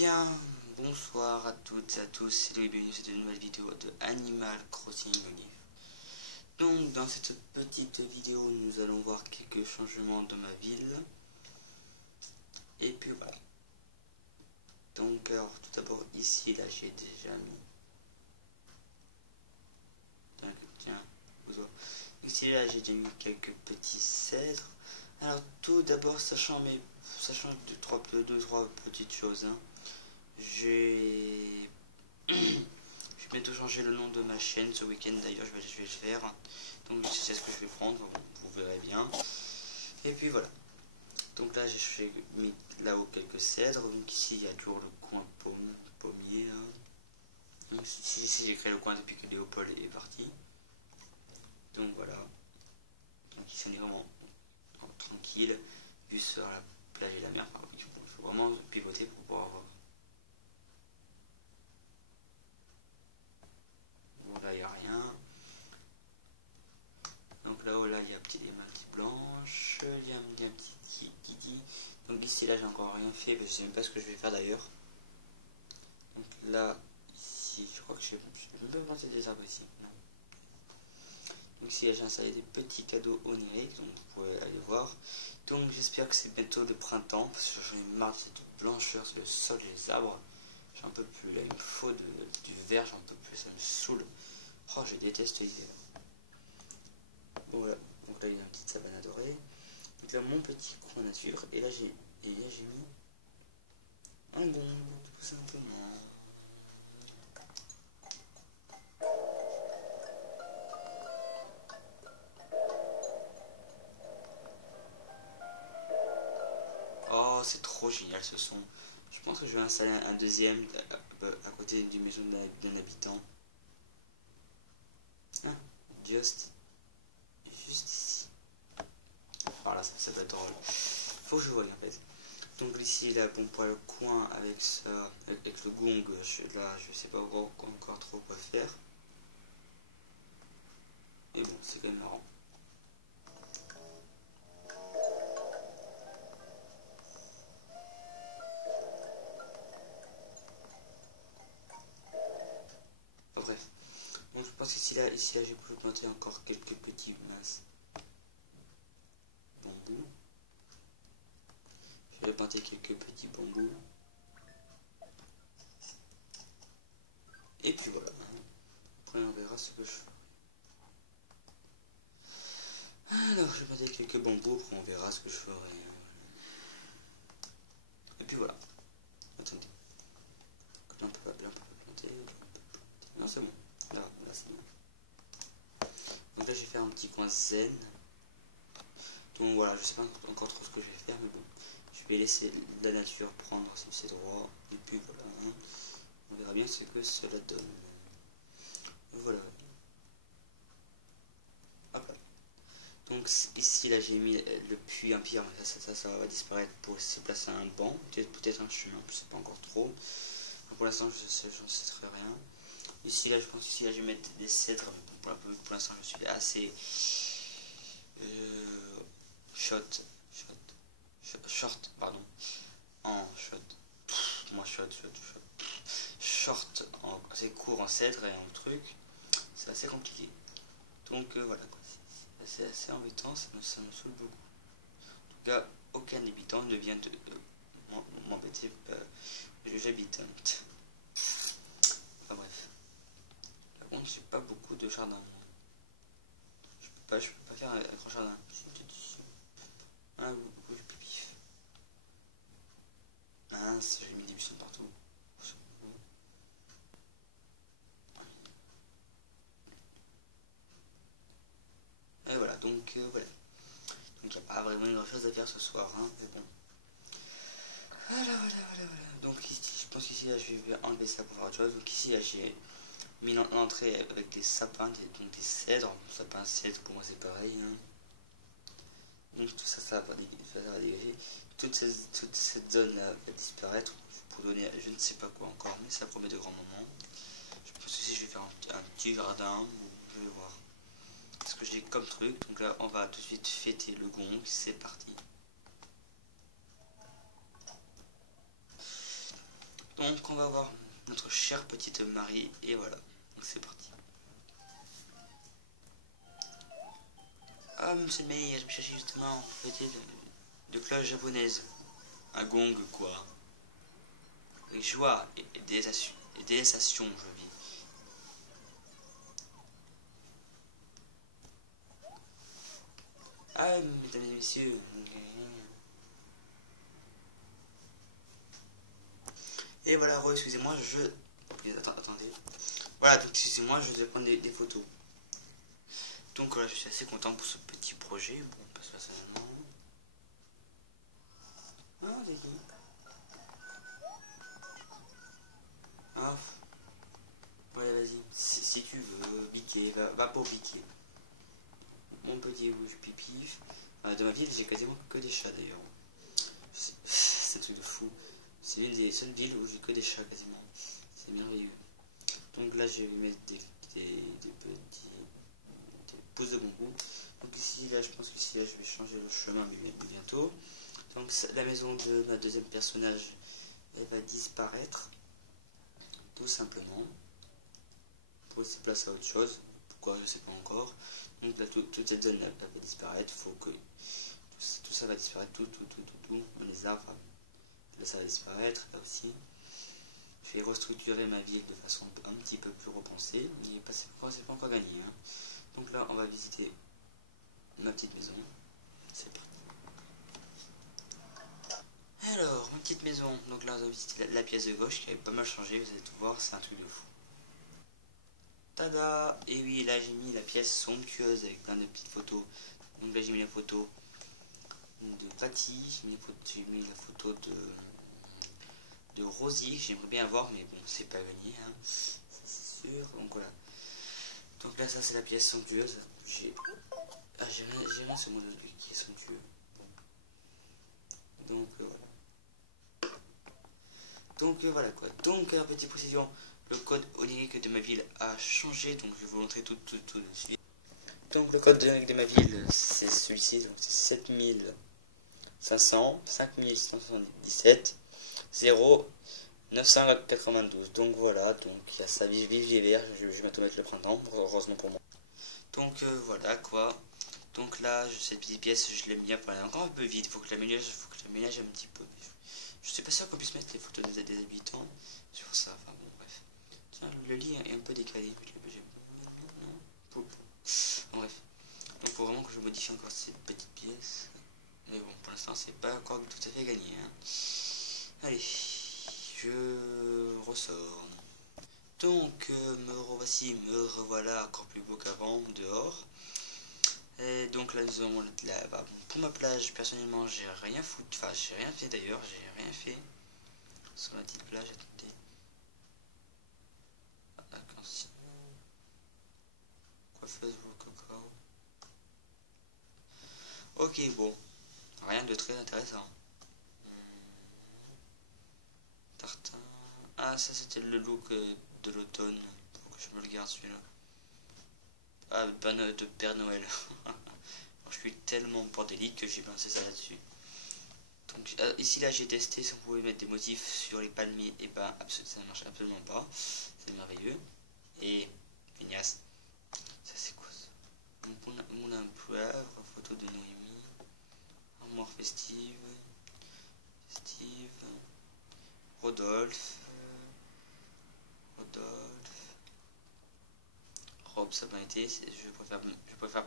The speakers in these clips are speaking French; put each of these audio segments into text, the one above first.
Bien, bonsoir à toutes et à tous, c'est Louis, bienvenue dans cette nouvelle vidéo de Animal Crossing New Leaf. Donc dans cette petite vidéo, nous allons voir quelques changements dans ma ville. Et puis voilà. Donc alors tout d'abord ici, là j'ai déjà mis... Tiens, ici là j'ai déjà mis quelques petits cèdres. Alors tout d'abord, sachant deux, trois petites choses, hein. J'ai bientôt changé le nom de ma chaîne ce week-end, d'ailleurs je vais le faire. Donc c'est ce que je vais prendre, vous verrez bien. Et puis voilà. Donc là j'ai mis là-haut quelques cèdres. Donc ici il y a toujours le coin pommier. Hein. Donc ici j'ai créé le coin depuis que Léopold est parti. Donc voilà. Donc ici on est vraiment tranquille, vu sur la plage et la mer. Enfin, il faut vraiment pivoter pour pouvoir voir. Bon là il n'y a rien. Donc là-haut là il y a des marques blanches, il y a un petit Kiki. Donc ici là j'ai encore rien fait, mais je sais même pas ce que je vais faire d'ailleurs. Donc là, ici je crois que je vais même planter des arbres ici. Non. Donc ici j'ai installé des petits cadeaux oniriques, donc vous pouvez aller voir. Donc j'espère que c'est bientôt le printemps, parce que j'en ai marre de cette blancheur sur le sol et les arbres. J'en peux plus, là il me faut du vert, j'en peux plus, ça me saoule. Oh, je déteste l'hiver. Bon, voilà, donc là il y a une petite savane adorée. Donc là mon petit coin nature, et là j'ai mis un gong, tout simplement. Oh, c'est trop génial ce son. Je pense que je vais installer un deuxième à côté d'une maison d'un habitant. Ah, juste ici. Alors là, ça va être drôle. Faut que je voie en fait. Donc ici, là, bon, pour le coin avec ça, avec le gong, là, je sais pas encore trop quoi faire. Mais bon, c'est quand même marrant. Enfin, bref. Donc je pense qu'ici là, j'ai pu planter encore quelques petits masses bambous. Je vais planter quelques petits bambous. Et puis voilà. Après on verra ce que je fais. Alors je vais planter quelques bambous, après on verra ce que je ferai. Et puis voilà. Attendez. Là on peut pas planter. Non c'est bon. Là c'est bon. Donc là je vais faire un petit coin zen. Donc voilà, je sais pas encore trop ce que je vais faire, mais bon. Je vais laisser la nature prendre ses droits. Et puis voilà. Hein. On verra bien ce que cela donne. Voilà. Hop là. Donc ici là j'ai mis le puits empire, mais ça va disparaître pour se placer un banc, peut-être un chemin, je sais pas encore trop. Pour l'instant je ne sais très rien. Ici là je pense qu'ici là je vais mettre des cèdres, mais pour l'instant je suis assez short, pardon, en short, c'est court en cèdre et en truc, c'est assez compliqué. Donc voilà quoi. C'est assez embêtant, ça me saoule beaucoup. En tout cas, aucun habitant ne vient de m'embêter. J'habite. Enfin bref. Par contre, j'ai pas beaucoup de jardin. Je peux pas faire un grand jardin. Ah, beaucoup de pipi. Mince, j'ai mis des buissons partout. Et voilà, donc voilà. Donc il n'y a pas vraiment grand chose à faire ce soir, hein, mais bon. Voilà. Donc ici, je pense qu'ici, là, je vais enlever ça pour faire autre chose. Donc ici, là, j'ai mis l'entrée avec des sapins, donc des cèdres. Sapin, cèdre, pour moi c'est pareil. Hein. Donc tout ça, ça va dégager. Toute cette zone là va disparaître pour donner je ne sais pas quoi encore, mais ça promet de grands moments. Je pense qu'ici, je vais faire un petit jardin, je vais voir ce que j'ai comme truc. Donc là, on va tout de suite fêter le gong, c'est parti. Donc on va voir notre chère petite Marie et voilà, donc c'est parti. Ah monsieur le maire, je me cherchais justement peut-être de cloche japonaise. Un gong quoi. Avec joie et délectation je vis. Ah mesdames et messieurs. Et voilà, excusez-moi, attendez. Voilà, donc excusez-moi, je vais prendre des photos. Donc voilà, je suis assez content pour ce petit projet. Bon, parce que personnellement. Ah, les gars. Ah, ouais, vas-y. Si tu veux, biquer, va pour biquer. Mon petit rouge pipif. Dans ma ville, j'ai quasiment que des chats d'ailleurs. C'est un truc de fou. C'est l'une des seules villes où j'ai que des chats quasiment. C'est merveilleux. Donc là, je vais mettre des pouces de bonbons. Donc ici, là, je pense qu'ici, là, je vais changer le chemin mais bientôt. Donc la maison de ma deuxième personnage, elle va disparaître. Tout simplement. Pour se placer à autre chose. Pourquoi, je ne sais pas encore. Donc là, toute cette zone, elle va disparaître. Faut que tout ça va disparaître. Tout. Les arbres, là, ça va disparaître. Là aussi. Je vais restructurer ma ville de façon un petit peu plus repensée. Mais c'est pas encore gagné. Hein. Donc là, on va visiter ma petite maison. C'est parti. Alors, ma petite maison. Donc là, on va visiter la pièce de gauche qui avait pas mal changé. Vous allez tout voir, c'est un truc de fou. Tada! Et oui, là, j'ai mis la pièce somptueuse avec plein de petites photos. Donc là, j'ai mis la photo de Patty. J'ai mis la photo de Rosie, que j'aimerais bien avoir, mais bon, c'est pas gagné, hein. C'est sûr. Donc voilà. Donc là, ça, c'est la pièce somptueuse. J'ai rien ce mot de lui qui est somptueux. Bon. Donc voilà. Donc voilà quoi. Donc petite précision, le code onirique de ma ville a changé, donc je vais vous montrer tout de suite. Donc le code onirique de ma ville, c'est celui-ci, donc c'est 7500 5177 0 992. Donc voilà, donc il y a ça, vive l'hiver, je vais bientôt mettre le printemps, heureusement pour moi. Donc voilà quoi. Donc là, cette petite pièce, je l'aime bien pour aller encore un peu vite. Faut que je la ménage un petit peu. Je suis pas sûr qu'on puisse mettre les photos des habitants sur ça. Enfin bon, bref. Tiens, le lit est un peu décalé. Non. Bref. Donc faut vraiment que je modifie encore cette petite pièce. Mais bon, pour l'instant, c'est pas encore tout à fait gagné. Hein. Allez, je ressors. Donc, me revoilà encore plus beau qu'avant, dehors. Et donc là, nous avons pour ma plage, personnellement, j'ai rien fait d'ailleurs, j'ai rien fait sur la petite plage. Attendez. Coiffeuse ou cacao. Ok, bon, rien de très intéressant. Tartin. Ah, ça c'était le look de l'automne. Faut que je me le garde celui-là. Ah, de Père Noël. Je suis tellement bordélique que j'ai pensé ça là-dessus. Donc ici là j'ai testé si on pouvait mettre des motifs sur les palmiers, et ben ça ne marche absolument pas. C'est merveilleux. Et Ignace, ça c'est quoi ça? Mon emploi, photo de Noémie, armoire festive, Rodolphe, robe ça m'a été, je préfère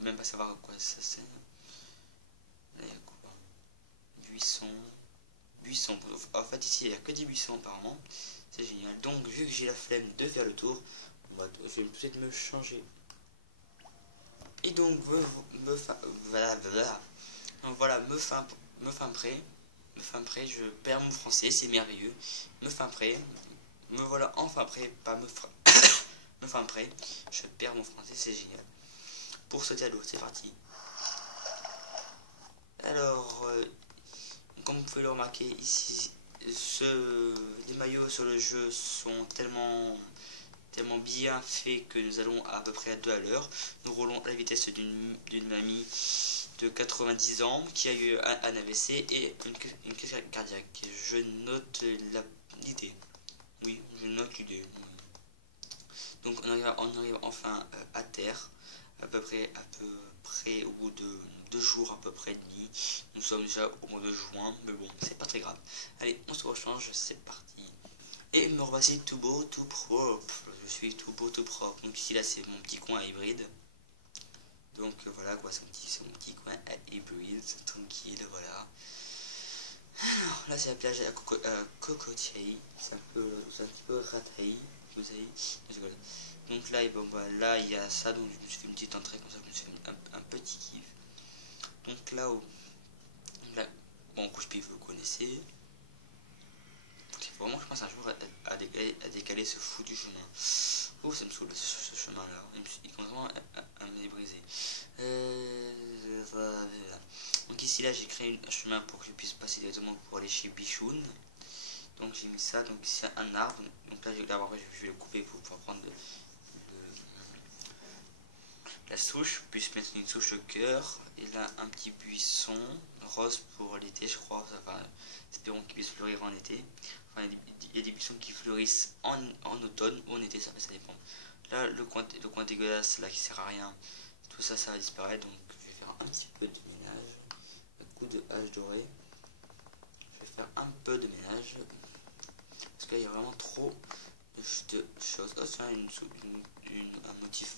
même pas savoir quoi ça c'est. Buisson. En fait ici il n'y a que des buissons apparemment. C'est génial. Donc vu que j'ai la flemme de faire le tour, je vais peut-être me changer. Et donc me fin prêt, je perds mon français, c'est merveilleux. Me voilà enfin prêt, pas me fin prêt, je perds mon français, c'est génial. Pour sauter à l'eau, c'est parti. Alors, comme vous pouvez le remarquer ici, les maillots sur le jeu sont tellement bien faits que nous allons à peu près à 2 à l'heure. Nous roulons à la vitesse d'une mamie de 90 ans qui a eu un AVC et une crise cardiaque. Je note l'idée. Oui, je note l'idée. Oui. Donc on arrive enfin à terre, à peu près au bout de 2 jours à peu près et demi. Nous sommes déjà au mois de juin, mais bon, c'est pas très grave. Allez, on se rechange, c'est parti. Et me revoici tout beau, tout propre. Je suis tout beau, tout propre. Donc ici là c'est mon petit coin hybride. Donc voilà quoi, c'est mon petit coin hybride, tranquille, voilà. Alors là c'est la plage à Cocotier, c'est un petit peu rataille, vous savez. Donc là, et bon, bah, là il y a ça, donc je me suis fait une petite entrée comme ça, je me suis fait un petit kiff. Donc là, là bon, couche-pif vous connaissez. Vraiment, je pense un jour à décaler ce foutu chemin. Oh, ça me saoule ce chemin-là. Il commence vraiment à me briser. Donc ici, là, j'ai créé un chemin pour que je puisse passer directement pour aller chez Bichoun. Donc j'ai mis ça. Donc ici, un arbre. Donc là, je vais le couper pour pouvoir prendre la souche. Puis je mettre une souche au cœur. Et là, un petit buisson rose pour l'été, je crois. Enfin, espérons qu'il puisse fleurir en été. Enfin, il y a des buissons qui fleurissent en automne ou en été, ça dépend. Là, le coin dégueulasse, là, qui sert à rien, tout ça, ça va disparaître. Donc, je vais faire un petit peu de ménage. Un coup de hache dorée. Je vais faire un peu de ménage. Parce qu'il y a vraiment trop de choses. Oh, tiens, un motif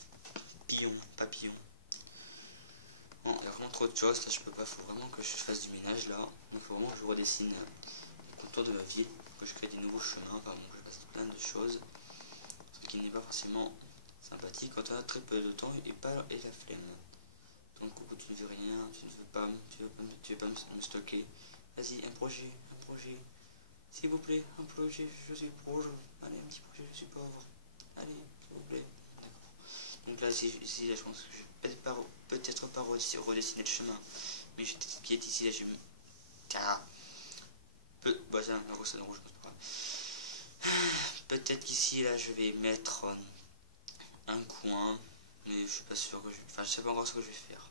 papillon. Bon, il y a vraiment trop de choses. Là, je peux pas. Faut vraiment que je fasse du ménage, là. Donc, il faut vraiment que je redessine le contour de ma ville. Que je crée des nouveaux chemins. Enfin, bon, je fasse plein de choses. Ce qui n'est pas forcément sympathique quand on a très peu de temps et la flemme. Donc coucou, tu ne veux rien, tu ne veux pas, me stocker. Vas-y, un projet, s'il vous plaît, un projet, je suis pauvre. Allez, un petit projet, je suis pauvre. Allez, s'il vous plaît. D'accord. Donc là, ici, là, je pense que je vais peut-être pas redessiner le chemin. Mais ce qui est ici, là, je me... Ah, bah ça, un gros, ça rouge, c'est pas grave. Peut-être qu'ici, là, je vais mettre un coin, mais je suis pas sûr que je sais pas encore ce que je vais faire.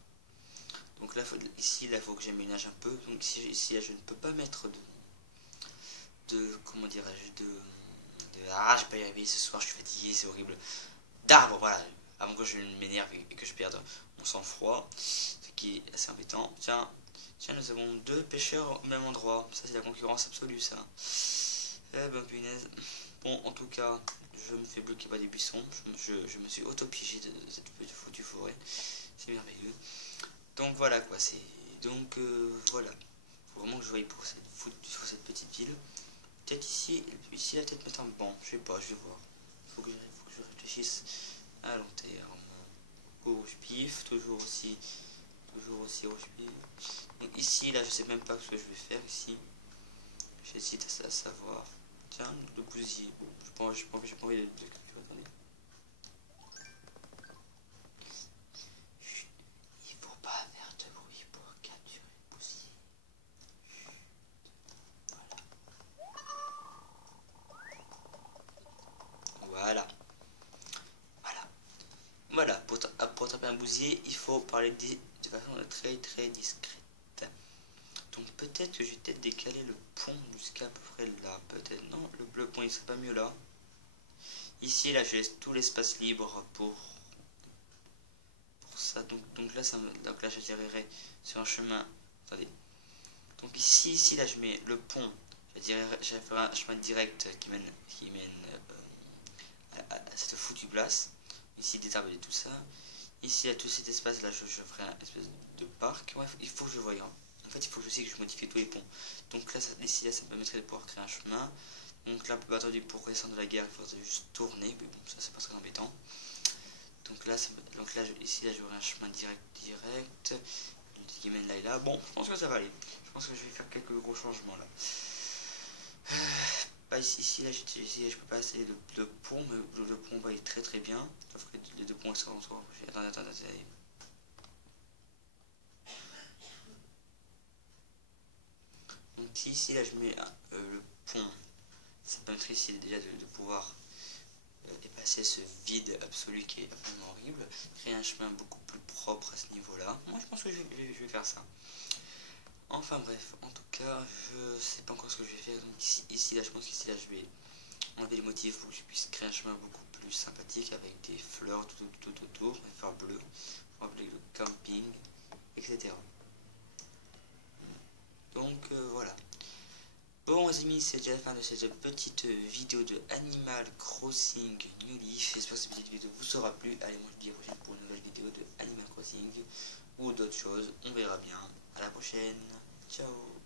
Donc là, ici, là, il faut que j'aménage un peu. Donc ici, là, je ne peux pas mettre comment dirais-je, ah, je vais pas y arriver ce soir, je suis fatigué, c'est horrible. D'arbres, voilà, avant que je m'énerve et que je perde mon sang-froid, ce qui est assez embêtant. Tiens, nous avons 2 pêcheurs au même endroit. Ça, c'est la concurrence absolue, ça. Eh ben, punaise. Bon, en tout cas, je me fais bloquer par des buissons. Je me suis auto-piégé de cette foutue forêt. C'est merveilleux. Donc voilà quoi, c'est. Donc voilà. Faut vraiment que je voie pour cette petite ville. Peut-être ici, là, peut-être mettre un banc. Je sais pas, je vais voir. Faut que je réfléchisse à long terme. Au rouge-pif, toujours aussi rouge-pif. Donc ici, là, je sais même pas ce que je vais faire ici. J'hésite à savoir. Tiens, le bousier. J'ai pas envie de capturer. Attendez. Il faut pas faire de bruit pour capturer le bousier. Voilà. Voilà. Pour attraper un bousier, il faut parler de façon très très discrète. Donc peut-être que je vais peut-être décaler le pont jusqu'à peu près là. Peut-être non, le pont il serait pas mieux là. Ici là je laisse tout l'espace libre pour ça. Donc là je dirais sur un chemin. Attendez. Donc ici là je mets le pont. Je vais faire un chemin direct qui mène à cette foutue place. Ici des arbres et tout ça. Ici à tout cet espace là je ferai un espèce de parc. Bref, il faut que je voie. En fait, il faut aussi que je modifie tous les ponts. Donc là, ici, là, ça me permettrait de pouvoir créer un chemin. Donc là, pas attendu pour descendre de la gare, il faudrait juste tourner. Mais bon, ça, c'est pas très embêtant. Donc là, ici, là, j'aurai un chemin direct. Qui mène là et là. Bon, je pense que ça va aller. Je pense que je vais faire quelques gros changements là. Pas ici, là, je peux pas essayer le pont, mais le pont va aller très très bien. Sauf que les 2 ponts sont rapprochés. Attendez. Donc ici, là, je mets le pont. Ça permettrait ici déjà de pouvoir dépasser ce vide absolu qui est absolument horrible. Créer un chemin beaucoup plus propre à ce niveau-là. Moi, je pense que je vais faire ça. Enfin bref, en tout cas, je sais pas encore ce que je vais faire. Donc ici là, je pense qu'ici là, je vais enlever les motifs pour que je puisse créer un chemin beaucoup plus sympathique avec des fleurs tout autour, des fleurs bleues, avec le camping, etc. Donc voilà. Bon les amis, c'est déjà la fin de cette petite vidéo de Animal Crossing New Leaf. J'espère que cette petite vidéo vous aura plu. Allez, moi je vous dis à la prochaine pour une nouvelle vidéo de Animal Crossing ou d'autres choses. On verra bien. À la prochaine. Ciao.